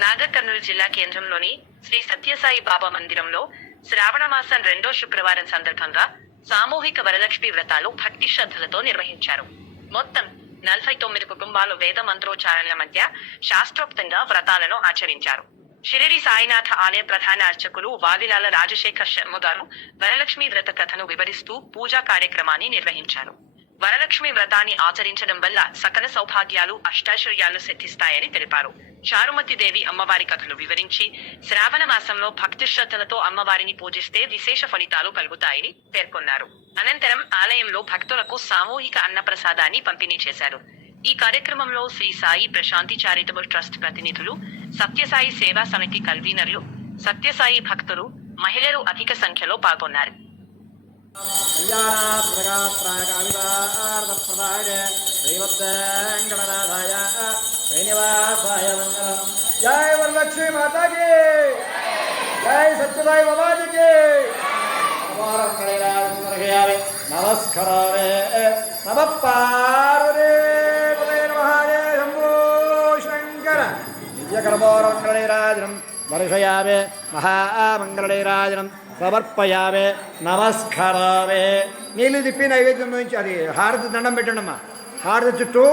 నాగర్ కర్నూలు జిల్లా కేంద్రంలోని శ్రీ సత్యసాయి బాబా మందిరంలో శ్రావణ మాసం 2వ శుక్రవారం సందర్భంగా సామూహిక వరలక్ష్మి వ్రతాలు భక్తి శ్రద్ధలతో నిర్వహించారు. మొత్తం 49 కుటుంబాలు వేద మంత్రోచ్చారణల మధ్య శాస్త్రోక్తంగా వ్రతాలను ఆచరించారు. షిరిడి సాయినాథ ఆలయ ప్రధాన అర్చకులు వాదిలాల రాజశేఖర్ శర్మ గారు వరలక్ష్మి వ్రత కథను వివరిస్తూ పూజా కార్యక్రమాన్ని నిర్వహించారు. వరలక్ష్మి వ్రతాన్ని ఆచరించడం వల్ల సకల సౌభాగ్యాలు అష్టైశ్వర్యాలు సిద్ధిస్తాయని తెలిపారు. చారుమతి దేవి అమ్మవారి కథలు వివరించి శ్రావణ మాసంలో భక్తి శ్రద్ధలతో అమ్మవారిని పూజిస్తే విశేష ఫలితాలు కలుగుతాయని పేర్కొన్నారు. అనంతరం ఆలయంలో భక్తులకు సామూహిక అన్నప్రసాదాన్ని పంపిణీ చేశారు. ఈ కార్యక్రమంలో శ్రీ సాయి ప్రశాంతి చారిటబుల్ ట్రస్ట్ ప్రతినిధులు, సత్యసాయి సేవా సమితి కన్వీనర్లు, సత్యసాయి భక్తులు, మహిళలు అధిక సంఖ్యలో పాల్గొన్నారు. जय वरलक्ष्मी माता की जय सत्यसाई बाबा जी की नमस्कार नमः पार्वती शंभो शंकर दिव्यकर्मोरमङ्गलैराजनं वर्षयामे महामङ्गलैराजनं సమర్పయామే నమస్కారామే. నీళ్ళు తిప్పి నైవేద్యం నుంచి అది హారతి దండం పెట్టండమ్మా. హారతి చుట్టూ